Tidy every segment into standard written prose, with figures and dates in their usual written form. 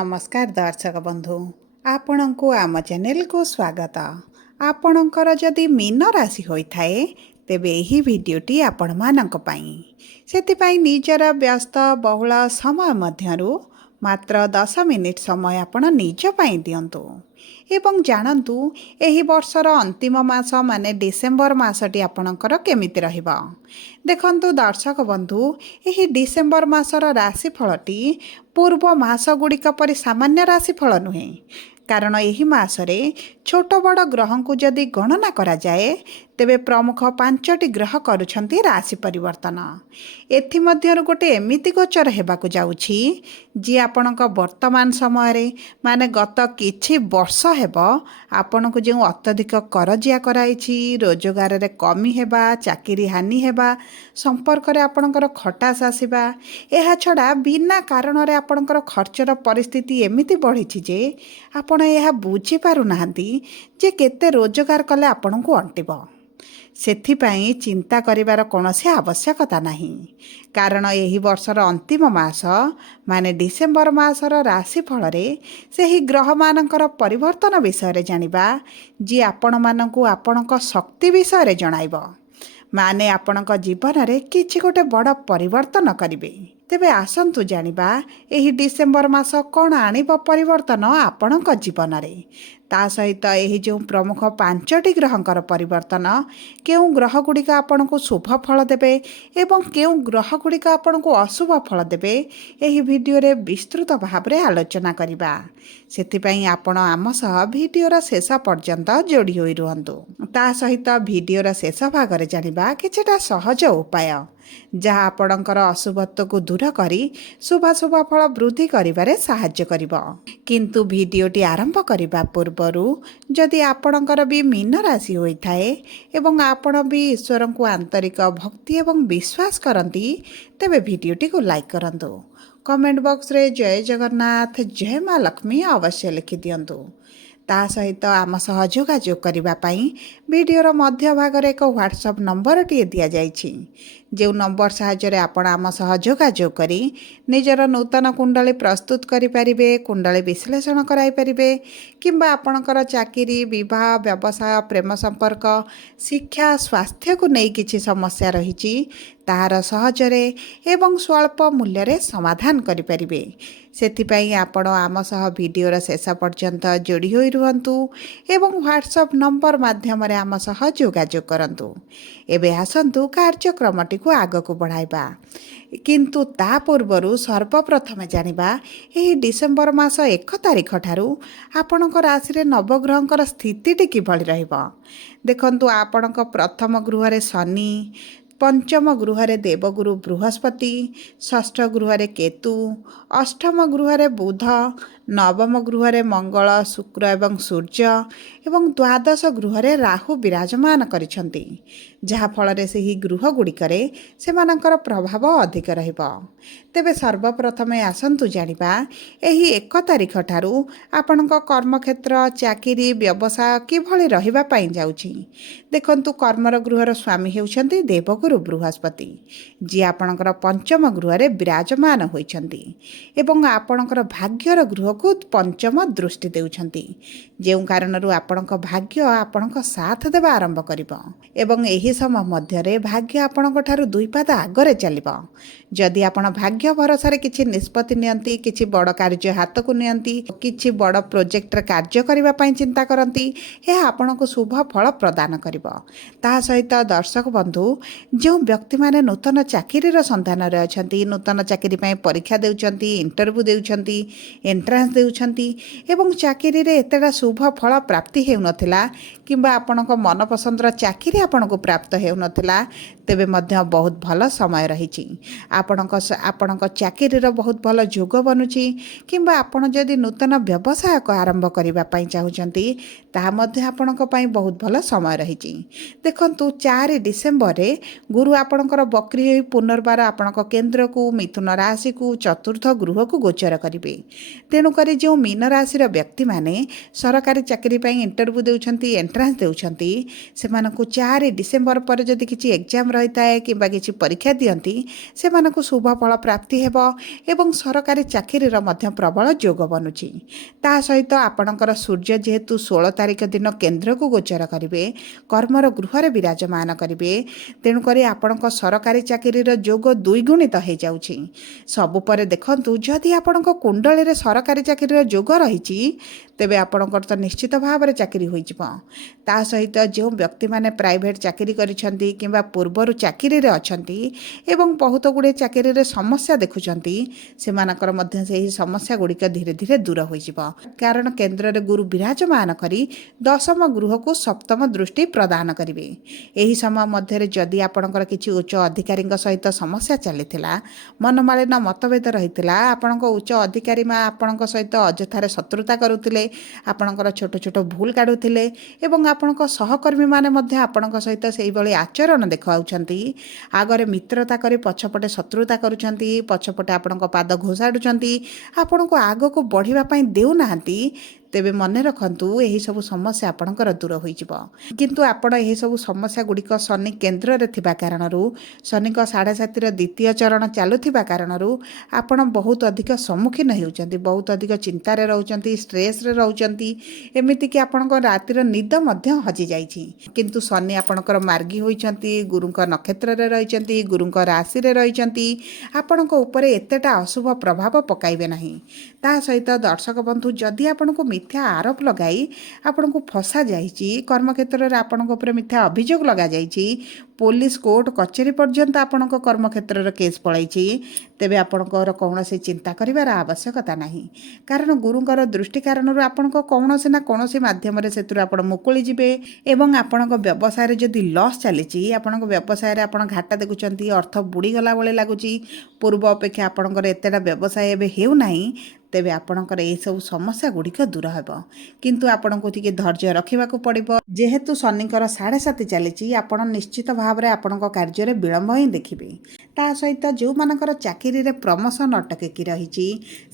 नमस्कार दर्शक बंधु आपण को आम चैनल को स्वागत। आपणकर जदि मीन राशि होता है तेबे यही भिडटी आपण मानक पई सेतिपई निजर व्यस्त बहुल समय मध्यरु मात्र 10 मिनिट समय आपण निज पई दियंतु एवं जानतु एही वर्षर अंतिम मास माने डिसेम्बर मासटी आपणकर केमिति रहिबा। देखंतु दर्शक बंधु एही डिसेम्बर मासर राशिफलटी पूर्व मास गुड़िक परि सामान्य राशिफल नुहे, कारण एही मासरे छोट बड़ ग्रह को जदि गणना करा जाए तेबे प्रमुख 5टी ग्रह करुछंती राशि परिवर्तन। एथि मध्यरु गोटे एमिति गोचर हेबाकु जाउछि जी आपणक वर्तमान समय रे माने गत किछि वर्ष हेबो आपणकु जे अत्यधिक करजिया कराइछि, रोजगार रे कमी हेबा, चाकरी हानि हेबा, संपर्क रे आपणकर खटास आसीबा, एहा छडा बिना कारण रे आपणकर खर्चर परिस्थिति एमिति बढ़िछि जे आपण एहा बुझी पारु नाहंती जे केते रोजगार कले आपणकु अंटिबो। सेथिपाई चिंता करिवार कोनोसी आवश्यकता नहीं, कारण एही वर्षर अंतिम मास माने डिसेम्बर मासर राशिफल रे सेही ग्रह मानकर परिवर्तन विषय रे जानिबा जी आपण मानकु आपणक शक्ति विषय रे जणाइबो, माने आपणक जीवन रे किछि गोटे बड़ परिवर्तन करिवे। तेबे आसंतु जानिबा एही डिसेम्बर मास कोन आनिबो परिवर्तन आपणक जीवन रे। ता सहित एही जो प्रमुख 5टी ग्रहंकर परिवर्तन केउ ग्रह गुड़िक आपण को शुभ फल देबे एवं केउ ग्रह गुड़िक आपण को अशुभ फल देबे एही वीडियो रे विस्तृत भाव रे आलोचना करिबा। सेथिपई आपण आम सह वीडियोर शेष पर्यंत जोड़ी होई रुहंतु। ता सहित वीडियोर शेष भाग रे जानिबा किछटा सहज उपाय जहाँ आपणकर अशुभत्व को दूर करी शुभाशुभ फल वृद्धि करिबारे साहाय्य करिबो। किंतु वीडियोटी आरंभ करिबा पूर्वरु जदि आपणकर भी मीन राशि होइथाए एवं आपण भी ईश्वर को आंतरिक भक्ति एवं विश्वास करंती तेबे वीडियोटी को लाइक करंतु। कमेंट बॉक्स रे जय जगन्नाथ जय माँ लक्ष्मी अवश्य लिखि दियंतु। ता सहित आम सह जोगाजोग करिबा पई वीडियोर मध्य भाग रे एक व्हाट्सएप नंबर टी दिया जाइछि, जो नंबर साहाय्य आपण आम सह जोगाजोग करी निजर नूतन कुंडली प्रस्तुत करि परिबे, कुंडली विश्लेषण कराई परिबे, किंबा आपणकर चाकरी, विवाह, व्यवसाय, प्रेम संपर्क, शिक्षा, स्वास्थ्य को नहीं किछि समस्या रहिछि ताहार सहजरे एवं स्वल्प मूल्य रे समाधान करि परिबे। सेथिपई आपण आम सह वीडियोर शेष पर्यंत जोड़ी होई रुहंतु एवं व्हाट्सएप नंबर माध्यम रे आम सह जोगाजोग करंतु। एबे आसंतु कार्यक्रमटी को आग को बढ़ाइबा, किंतु ता पूर्वरु सर्वप्रथमे जानिबा एही डिसेम्बर मास 1 तारिख ठारू आपणक राशि रे नवग्रहंकर स्थितिटी किभଳି रहिबो। देखंतु आपणक प्रथम गृह रे शनि, पंचम गृह रे देवगुरु बृहस्पति, षष्ठ गृह रे केतु, अष्टम गृह रे बुध, नवम गृह रे मंगल, शुक्र एवं सूर्य एवं द्वादश गृह रे राहु विराजमान करिसंती, जहा फल रे सेही गृह गुड़िकरे सेमानकर प्रभाव अधिक रहिबो। तेबे सर्वप्रथमे आसंतु जानिबा एही 1 तारिख ठारू आपणक कर्मक्षेत्र, चाकरी, व्यवसाय किभଳି रहिबा पई जाउछि। देखंतु कर्मर गृहर स्वामी हेउछंती देवगुरु बृहस्पति, जी आपणकर पंचम गृह रे विराजमान होइछंती एवं आपणकर भाग्यर गृह को पंचम दृष्टि देउछंती, जेउ कारणरू आपणक भाग्य आपणक साथ देबा आरंभ करिबो एवं एही समय मध्य रे भाग्य आपणक ठारू दुई पाद आगरे चलिबो। जदि आपण भाग्य भरोसा रे किछि निष्पत्ति नियंती, किछि बड़ कार्य हाथ को नियंती, किछि बड़ प्रोजेक्ट रे कार्य करिबा पई चिंता करंती, हे आपणक शुभ फल प्रदान करिबो। ता सहित दर्शक बंधु जो व्यक्ति माने नूतन चाकरी रो संधान रे अछंती, नूतन चाकरी पई परीक्षा देउछंती, इंटरव्यू देउछंती, एंट्रांस देउछंती एवं चाकरी रे एतेडा शुभ फल प्राप्ति हेउ नथिला किंबा आपणक मन पसंदर चाकरी आपणक प्राप्त हेउ नथिला, तेबे मध्य बहुत भल समय रहिछि। आपणक चाकरी रो बहुत भल जोग बनुछि किंबा आपण जदि नूतन व्यवसाय आरंभ करिबा पई चाहुचंती ताहा मध्य आपणक पई बहुत भल समय रहिछि। देखंतु 4 डिसेम्बर रे गुरु आपणकर बक्री होई पुनर्बार आपणक केंद्र को मिथुन राशि को चतुर्थ गृह को गोचर करिवे। तेणु करी जो मीन राशि रो व्यक्ति माने सरकारी चाकरी पई इंटरव्यू देउछंती, एंट्रांस देउछंती, सेमानकु 4 डिसेम्बर पर जदि किछि एग्जाम रहिताए किंबा किछि परीक्षा दियंती सेमान ଆପଣମାନଙ୍କୁ ଶୁଭ ଫଳ ପ୍ରାପ୍ତି ହେବ ଏବଂ ସରକାରୀ ଚାକିରିର ମଧ୍ୟ ପ୍ରବଳ ଯୋଗ ବନୁଛି। ତା ସହିତ ଆପଣଙ୍କର ସୂର୍ଯ୍ୟ ଯେହେତୁ 16 ତାରିଖ ଦିନ କେନ୍ଦ୍ରକୁ ଗୋଚର କରିବେ, କର୍ମର ଗୃହରେ ବିରାଜମାନ କରିବେ, ତେଣୁକରି ଆପଣଙ୍କ ସରକାରୀ ଚାକିରିର ଯୋଗ ଦ୍ୱିଗୁଣିତ ହୋଇଯାଉଛି। ସବୁ ପରେ ଦେଖନ୍ତୁ, ଯଦି ଆପଣଙ୍କ କୁଣ୍ଡଳୀରେ ସରକାରୀ ଚାକିରିର ଯୋଗ ରହିଛି ତେବେ ଆପଣଙ୍କର ତ ନିଶ୍ଚିତ ଭାବରେ ଚାକିରି ହୋଇଯିବ। ତା ସହିତ ଯେଉଁ ବ୍ୟକ୍ତିମାନେ ପ୍ରାଇଭେଟ୍ ଚାକିରି କରିଛନ୍ତି କିମ୍ବା ପୂର୍ବରୁ ଚାକିରିରେ ଅଛନ୍ତି ଏବଂ ବହୁତ ଗୁଡ଼ିଏ ଚାକିରିରେ ସମସ୍ୟା ଦେଖୁଛନ୍ତି, ସେମାନଙ୍କର ମଧ୍ୟ ସେହି ସମସ୍ୟା ଗୁଡ଼ିକ ଧୀରେ ଧୀରେ ଦୂର ହୋଇଯିବ। କାରଣ କେନ୍ଦ୍ରରେ ଗୁରୁ ବିରାଜମାନ କରି ଦଶମ ଗୃହକୁ ସପ୍ତମ ଦୃଷ୍ଟି ପ୍ରଦାନ କରିବେ। ଏହି ସମୟ ମଧ୍ୟରେ ଯଦି ଆପଣଙ୍କର କିଛି ଉଚ୍ଚ ଅଧିକାରୀଙ୍କ ସହିତ ସମସ୍ୟା ଚାଲିଥିଲା, ମନମାଳିନ ମତଭେଦ ରହିଥିଲା, ଆପଣଙ୍କ ଉଚ୍ଚ ଅଧିକାରୀ ଆପଣଙ୍କ ସହିତ ଅଯଥାରେ ଶତ୍ରୁତା କରୁଥିଲେ, ଆପଣଙ୍କର ଛୋଟ ଛୋଟ ଭୁଲ କାଢ଼ୁଥିଲେ ଏବଂ ଆପଣଙ୍କ ସହକର୍ମୀମାନେ ମଧ୍ୟ ଆପଣଙ୍କ ସହିତ ସେହିଭଳି ଆଚରଣ ଦେଖାଉଛନ୍ତି, ଆଗରେ ମିତ୍ରତା କରି ପଛପଟେ ଶତ୍ରୁତା କରୁଛନ୍ତି, ପଛପଟେ ଆପଣଙ୍କ ପାଦ ଘୋଷାଡ଼ୁଛନ୍ତି, ଆପଣଙ୍କୁ ଆଗକୁ ବଢ଼ିବା ପାଇଁ ଦେଉନାହାନ୍ତି, ତେବେ ମନେ ରଖନ୍ତୁ ଏହିସବୁ ସମସ୍ୟା ଆପଣଙ୍କର ଦୂର ହୋଇଯିବ। କିନ୍ତୁ ଆପଣ ଏହିସବୁ ସମସ୍ୟା ଗୁଡ଼ିକ ଶନି କେନ୍ଦ୍ରରେ ଥିବା କାରଣରୁ, ଶନିଙ୍କ 7.5ର ଦ୍ୱିତୀୟ ଚରଣ ଚାଲୁଥିବା କାରଣରୁ ଆପଣ ବହୁତ ଅଧିକ ସମ୍ମୁଖୀନ ହେଉଛନ୍ତି, ବହୁତ ଅଧିକ ଚିନ୍ତାରେ ରହୁଛନ୍ତି, ଷ୍ଟ୍ରେସ୍ରେ ରହୁଛନ୍ତି, ଏମିତିକି ଆପଣଙ୍କ ରାତିର ନିଦ ମଧ୍ୟ ହଜିଯାଇଛି। କିନ୍ତୁ ଶନି ଆପଣଙ୍କର ମାର୍ଗୀ ହୋଇଛନ୍ତି, ଗୁରୁଙ୍କ ନକ୍ଷତ୍ରରେ ରହିଛନ୍ତି, ଗୁରୁଙ୍କ ରାଶିରେ ରହିଛନ୍ତି, ଆପଣଙ୍କ ଉପରେ ଏତେଟା ଅଶୁଭ ପ୍ରଭାବ ପକାଇବେ ନାହିଁ। ତା ସହିତ ଦର୍ଶକ ବନ୍ଧୁ, ଯଦି ଆପଣଙ୍କୁ ମିଥ୍ୟା ଆରୋପ ଲଗାଇ ଆପଣଙ୍କୁ ଫସାଯାଇଛି, କର୍ମକ୍ଷେତ୍ରରେ ଆପଣଙ୍କ ଉପରେ ମିଥ୍ୟା ଅଭିଯୋଗ ଲଗାଯାଇଛି, ପୋଲିସ କୋର୍ଟ କଚେରୀ ପର୍ଯ୍ୟନ୍ତ ଆପଣଙ୍କ କର୍ମକ୍ଷେତ୍ରର କେସ୍ ପଳାଇଛି, ତେବେ ଆପଣଙ୍କର କୌଣସି ଚିନ୍ତା କରିବାର ଆବଶ୍ୟକତା ନାହିଁ। କାରଣ ଗୁରୁଙ୍କର ଦୃଷ୍ଟି କାରଣରୁ ଆପଣଙ୍କ କୌଣସି ନା କୌଣସି ମାଧ୍ୟମରେ ସେଥିରୁ ଆପଣ ମୁକୁଳି ଯିବେ ଏବଂ ଆପଣଙ୍କ ବ୍ୟବସାୟରେ ଯଦି ଲସ୍ ଚାଲିଛି, ଆପଣଙ୍କ ବ୍ୟବସାୟରେ ଆପଣ ଘାଟା ଦେଖୁଛନ୍ତି, ଅର୍ଥ ବୁଡ଼ିଗଲା ଭଳି ଲାଗୁଛି, ପୂର୍ବ ଅପେକ୍ଷା ଆପଣଙ୍କର ଏତେଟା ବ୍ୟବସାୟ ଏବେ ହେଉନାହିଁ, ତେବେ ଆପଣଙ୍କର ଏହିସବୁ ସମସ୍ୟା ଗୁଡ଼ିକ ଦୂର ହେବ। କିନ୍ତୁ ଆପଣଙ୍କୁ ଟିକେ ଧୈର୍ଯ୍ୟ ରଖିବାକୁ ପଡ଼ିବ। ଯେହେତୁ ଶନିଙ୍କର 7.5 ଚାଲିଛି, ଆପଣ ନିଶ୍ଚିତ ଭାବରେ ଆପଣଙ୍କ କାର୍ଯ୍ୟରେ ବିଳମ୍ବ ହିଁ ଦେଖିବେ। ତା ସହିତ ଯେଉଁମାନଙ୍କର ଚାକିରିରେ ପ୍ରମୋସନ୍ ଅଟକିକି ରହିଛି,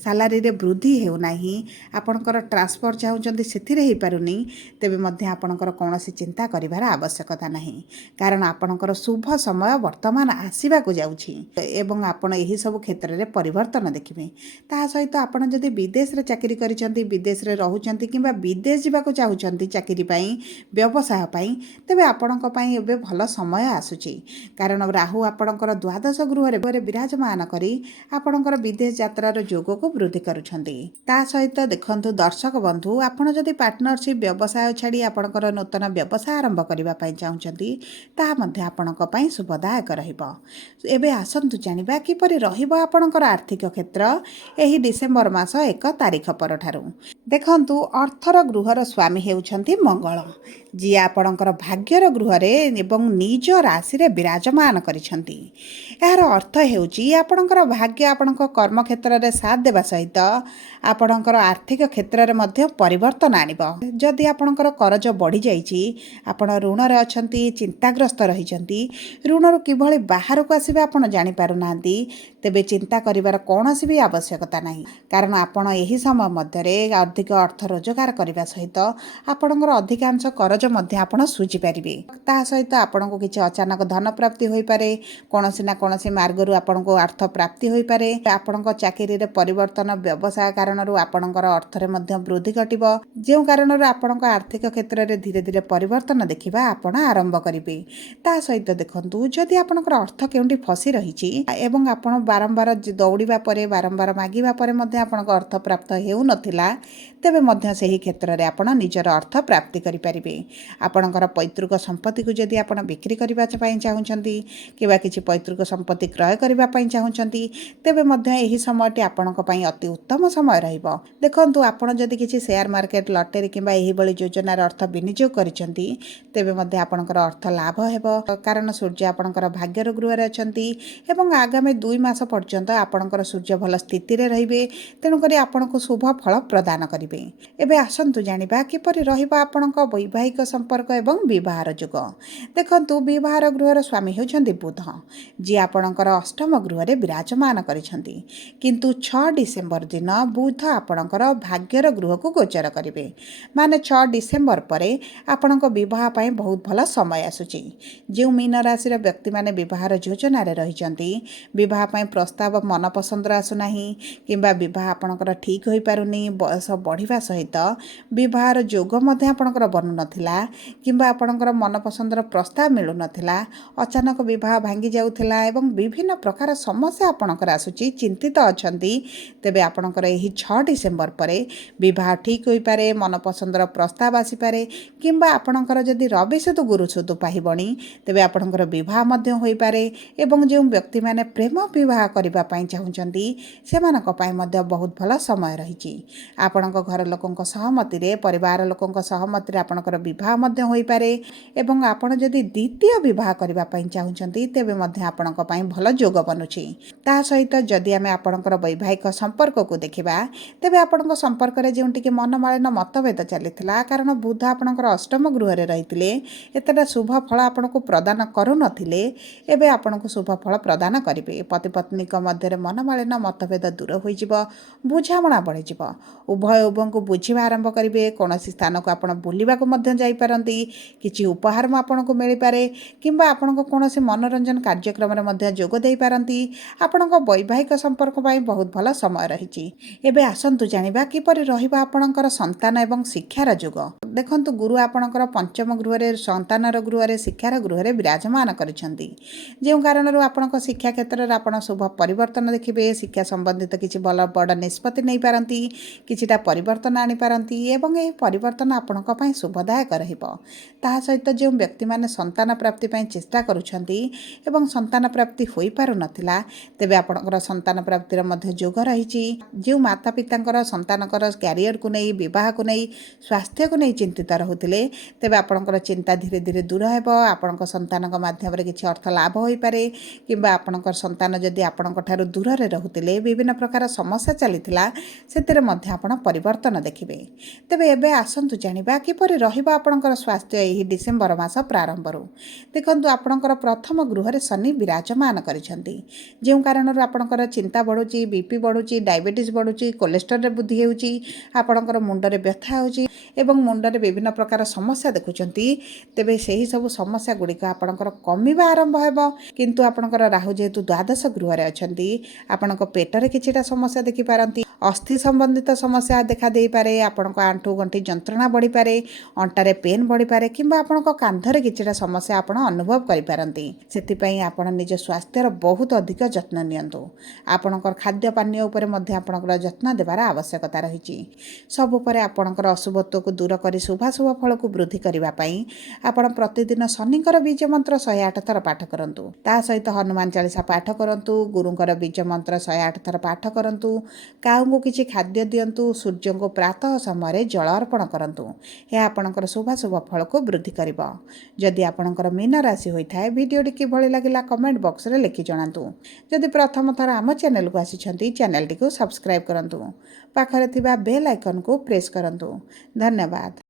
ସାଲାରୀରେ ବୃଦ୍ଧି ହେଉନାହିଁ, ଆପଣଙ୍କର ଟ୍ରାନ୍ସଫର ଚାହୁଁଛନ୍ତି ସେଥିରେ ହୋଇପାରୁନି, ତେବେ ମଧ୍ୟ ଆପଣଙ୍କର କୌଣସି ଚିନ୍ତା କରିବାର ଆବଶ୍ୟକତା ନାହିଁ। କାରଣ ଆପଣଙ୍କର ଶୁଭ ସମୟ ବର୍ତ୍ତମାନ ଆସିବାକୁ ଯାଉଛି ଏବଂ ଆପଣ ଏହିସବୁ କ୍ଷେତ୍ରରେ ପରିବର୍ତ୍ତନ ଦେଖିବେ। ତା ସହିତ ଆପଣ ଯଦି ବିଦେଶରେ ଚାକିରି କରିଛନ୍ତି, ବିଦେଶରେ ରହୁଛନ୍ତି କିମ୍ବା ବିଦେଶ ଯିବାକୁ ଚାହୁଁଛନ୍ତି ଚାକିରି ପାଇଁ, ବ୍ୟବସାୟ ପାଇଁ, ତେବେ ଆପଣଙ୍କ ପାଇଁ ଏବେ ଭଲ ସମୟ ଆସୁଛି। କାରଣ ରାହୁ ଆପଣଙ୍କର ଦ୍ୱାଦଶ ଗୃହରେ ବିରାଜମାନ କରି ଆପଣଙ୍କର ବିଦେଶ ଯାତ୍ରାର ଯୋଗକୁ ବୃଦ୍ଧି କରୁଛନ୍ତି। ତା ସହିତ ଦେଖନ୍ତୁ ଦର୍ଶକ ବନ୍ଧୁ, ଆପଣ ଯଦି ପାର୍ଟନରସିପ୍ ବ୍ୟବସାୟ ଛାଡ଼ି ଆପଣଙ୍କର ନୂତନ ବ୍ୟବସାୟ ଆରମ୍ଭ କରିବା ପାଇଁ ଚାହୁଁଛନ୍ତି, ତାହା ମଧ୍ୟ ଆପଣଙ୍କ ପାଇଁ ଶୁଭଦାୟକ ରହିବ। ଏବେ ଆସନ୍ତୁ ଜାଣିବା କିପରି ରହିବ ଆପଣଙ୍କର ଆର୍ଥିକ କ୍ଷେତ୍ର ଏହି ଡିସେମ୍ବର ମାସ 1 ତାରିଖ ପରଠାରୁ। ଦେଖନ୍ତୁ, ଅର୍ଥର ଗୃହର ସ୍ୱାମୀ ହେଉଛନ୍ତି ମଙ୍ଗଳ, ଯିଏ ଆପଣଙ୍କର ଭାଗ୍ୟର ଗୃହରେ ଏବଂ ନିଜ ରାଶିରେ ବିରାଜମାନ କରିଛନ୍ତି। ଏହାର ଅର୍ଥ ହେଉଛି ଆପଣଙ୍କର ଭାଗ୍ୟ ଆପଣଙ୍କ କର୍ମକ୍ଷେତ୍ରରେ ସାଥ ଦେବା ସହିତ ଆପଣଙ୍କର ଆର୍ଥିକ କ୍ଷେତ୍ରରେ ମଧ୍ୟ ପରିବର୍ତ୍ତନ ଆଣିବ। ଯଦି ଆପଣଙ୍କର କରଜ ବଢ଼ିଯାଇଛି, ଆପଣ ଋଣରେ ଅଛନ୍ତି, ଚିନ୍ତାଗ୍ରସ୍ତ ରହିଛନ୍ତି, ଋଣରୁ କିଭଳି ବାହାରକୁ ଆସିବେ ଆପଣ ଜାଣିପାରୁନାହାନ୍ତି, ତେବେ ଚିନ୍ତା କରିବାର କୌଣସି ବି ଆବଶ୍ୟକତା ନାହିଁ। କାରଣ ଆପଣ ଏହି ସମୟ ମଧ୍ୟରେ ଅଧିକ ଅର୍ଥ ରୋଜଗାର କରିବା ସହିତ ଆପଣଙ୍କର ଅଧିକାଂଶ କରଜ ମଧ୍ୟ ଆପଣ ଶୁଝିପାରିବେ। ତା ସହିତ ଆପଣଙ୍କୁ କିଛି ଅଚାନକ ଧନ ପ୍ରାପ୍ତି ହୋଇପାରେ, କୌଣସି ନା କୌଣସି ମାର୍ଗରୁ ଆପଣଙ୍କୁ ଅର୍ଥ ପ୍ରାପ୍ତି ହୋଇପାରେ, ଆପଣଙ୍କ ଚାକିରିରେ ପରିବର୍ତ୍ତନ, ବ୍ୟବସାୟ କାରଣରୁ ଆପଣଙ୍କର ଅର୍ଥରେ ମଧ୍ୟ ବୃଦ୍ଧି ଘଟିବ, ଯେଉଁ କାରଣରୁ ଆପଣଙ୍କ ଆର୍ଥିକ କ୍ଷେତ୍ରରେ ଧୀରେ ଧୀରେ ପରିବର୍ତ୍ତନ ଦେଖିବା ଆପଣ ଆରମ୍ଭ କରିବେ। ତା ସହିତ ଦେଖନ୍ତୁ, ଯଦି ଆପଣଙ୍କର ଅର୍ଥ କେଉଁଠି ଫସି ରହିଛି ଏବଂ ଆପଣ ବାରମ୍ବାର ଦୌଡ଼ିବା ପରେ, ବାରମ୍ବାର ମାଗିବା ପରେ ମଧ୍ୟ ଆପଣଙ୍କ ଅର୍ଥ ପ୍ରାପ୍ତ ହେଉନଥିଲା, ତେବେ ମଧ୍ୟ ସେହି କ୍ଷେତ୍ରରେ ଆପଣ ନିଜର ଅର୍ଥ ପ୍ରାପ୍ତି କରିପାରିବେ। ଆପଣଙ୍କର ପୈତୃକ ସମ୍ପତ୍ତିକୁ ଯଦି ଆପଣ ବିକ୍ରି କରିବା ପାଇଁ ଚାହୁଁଛନ୍ତି କିମ୍ବା କିଛି ପୈତୃକ ସମ୍ପତ୍ତି କ୍ରୟ କରିବା ପାଇଁ ଚାହୁଁଛନ୍ତି, ତେବେ ମଧ୍ୟ ଏହି ସମୟଟି ଆପଣଙ୍କ ପାଇଁ ଅତି ଉତ୍ତମ ସମୟ ରହିବ। ଦେଖନ୍ତୁ, ଆପଣ ଯଦି କିଛି ସେୟାର ମାର୍କେଟ, ଲଟେରୀ କିମ୍ବା ଏହିଭଳି ଯୋଜନାରେ ଅର୍ଥ ବିନିଯୋଗ କରିଛନ୍ତି, ତେବେ ମଧ୍ୟ ଆପଣଙ୍କର ଅର୍ଥ ଲାଭ ହେବ। କାରଣ ସୂର୍ଯ୍ୟ ଆପଣଙ୍କର ଭାଗ୍ୟର ଗୃହରେ ଅଛନ୍ତି ଏବଂ ଆଗାମୀ 2 ମାସ ପର୍ଯ୍ୟନ୍ତ ଆପଣଙ୍କର ସୂର୍ଯ୍ୟ ଭଲ ସ୍ଥିତିରେ ରହିବେ, ତେଣୁକରି ଆପଣଙ୍କୁ ଶୁଭ ଫଳ ପ୍ରଦାନ କରିବେ। ଏବେ ଆସନ୍ତୁ ଜାଣିବା କିପରି ରହିବ ଆପଣଙ୍କ ବୈବାହିକ ସମ୍ପର୍କ ଏବଂ ବିବାହର ଯୋଗ। ଦେଖନ୍ତୁ, विवाहर गृहर स्वामी होउछन्ति बुध जी आपणकर अष्टम गृह विराजमान करिछन्ति किंतु 6 डिसेम्बर दिन बुध आपणकर भाग्यर गृह को गोचर करिवे माने 6 डिसेम्बर परे आपणक विवाह पई बहुत भल समय आसुची जो मीन राशि व्यक्ति माने विवाहर योजना रे रहिछन्ति विवाह पई प्रस्ताव मन पसंद आसुनाही किंबा विवाह आपणकर ठीक होई पारुनी बयस बढ़िवा सहित विवाहर जोग मध्ये आपणकर बनु नथिला किंबा आपणकर मन पसंदर प्रस्ताव मिलु नथिला अचानक विवाह भांगी जाउथिला एवं विभिन्न प्रकार समस्या आपणकर आसुची चिंतित अछन्ति तेबे आपणकर एही 6 डिसेम्बर परे विवाह ठीक होई पारे मन पसंदर प्रस्ताव आसी पारे किंबा आपणकर जदि रवि सुद गुरु सुद पाहिबणी तेबे आपणकर विवाह मध्ये होई पारे एवं जो व्यक्ति माने प्रेम विवाह करिबा पई चाहुचन्ति सेमानक पई मध्ये बहुत भल समय रहिची आपणक घर लोकंक सहमति रे परिवार लोकंक सहमति रे आपणकर विवाह मध्ये होई पारे एवं आपण जदि द्वितीय विवाह करबा पई चाहुचन्ति तेबे मध्ये आपणक पई भल जोग बनुची ता सहित जदि आमे आपणकर वैवाहिक संपर्क को देखिबा तेबे आपणक संपर्क रे जेउंटी के मनमालिन मतभेद चलिथिला कारण बुध आपणकर अष्टम गृह रे रहिथिले एतटा शुभ फल आपणको प्रदान करू नथिले एबे आपणको शुभ फल प्रदान करिवे पति पत्नी को मध्य रे मनमालिन मतभेद दूर होई जिवो बुझामणा बढ़ी जिवो उभय उभयंको बुझिबा आरंभ करिवे कोनोसी स्थान को आपण बुलिबा को मध्य जाई पारंती किछि उपहार आपणको मिली पारे किंबा आपणको कोनोसी मनोरंजन कार्यक्रम रे मध्य जोग देई पारंती आपणको वैवाहिक संपर्क पई बहुत भल समय रहिची एबे आसंतु जानिबा किपरि रहिबा आपणकर संतान एवं शिक्षार जोग देखंतु गुरु आपणकर पंचम गृह रे संतानर गृह रे शिक्षार गृह रे विराजमान करिसंती जे कारण आपणक शिक्षा क्षेत्र रे आपण शुभ परिवर्तन देखिबे शिक्षा संबंधित किछि बल बड़ निष्पत्ति नै पारंती किछिटा परिवर्तन आनी पारंती एवं एही परिवर्तन आपणक पई शुभदायक रहिबो ता सहित जो व्यक्ति माने संतान प्राप्ति पई चेष्टा करूछंती एवं संतान प्राप्ति होई पारु नथिला तेबे आपणकर संतान प्राप्तिर मध्ये जोग रहिची जो माता पितांकर संतानकर कैरियर को नै विवाह को नै स्वास्थ्य को नै चिंतित रहुतिले तेबे आपणकर चिंता धीरे धीरे दूर हेबो आपणक संतानक माध्यम रे किछि अर्थ लाभ होई पारे किंबा आपणकर संतान जदि आपणक ठारू दूर रे रहुतिले विभिन्न प्रकार समस्या चलिथिला सेतिरे मध्ये आपण परिवर्तन देखिबे तेबे एबे आसंतु जानिबा किपरि रहिबा आपणकर स्वास्थ्य एही डिसेम्बर मास प्रारंभ रु देखंतु आपणकर प्रथम गृह रे शनि विराजमान करिसंती जे कारण आपणकर चिंता बढ़ुची बीपी बढ़ुची डायबिटीज बढ़ुची कोलेस्ट्रॉल रे वृद्धि हेउची आपणकर मुंड रे व्यथा होउची एवं मुंड रे विभिन्न प्रकार समस्या देखुचंती तेबे सेही सब समस्या गुड़िक आपणकर कमिबा आरंभ हेबो किंतु आपणकर राहु जेतु द्वादश गृह रे अछंती आपणक पेट रे किछिटा समस्या देखि पारंती अस्थि संबंधित समस्या देखा दे पारे आपणक आंठु गंठी जंत्रणा बढ़ी पारे अंटारे पेन बढ़ी पारे किंबा आपणक कांधरे किछिटा समस्या आपण अनुभव करि पारंती सेति पई आपण निज स्वास्थ्यर बहुत अधिक जत्न नियंतु आपणकर खाद्य पानीय उपरे मध्ये आपणकर जत्न देबार आवश्यकता रहिछि सब उपरे आपणकर अशुभत्व को दूर करी शुभाशुभ फल को वृद्धि करबा पई आपण प्रतिदिन शनिकर बीज मंत्र 108 थर पाठ करंतु ता सहित हनुमान चालीसा पाठ करंतु गुरुंकर बीज मंत्र 108 थर पाठ करंतु काउंगु किछि खाद्य दियंतु सूर्य को प्रातः समय जल अर्पण करंतु हे आपणकर शुभाशुभ फल को वृद्धि करिबो जदि आपणकर मीन राशि होइथाय वीडियोटी किभଳି लागिला कमेंट बॉक्स रे लिखि जणांतु जदि प्रथम थर आम चैनल को आसिछंती चैनल टी को सब्सक्राइब करंतु पाखरे थिबा बेल आइकन को प्रेस करंतु धन्यवाद।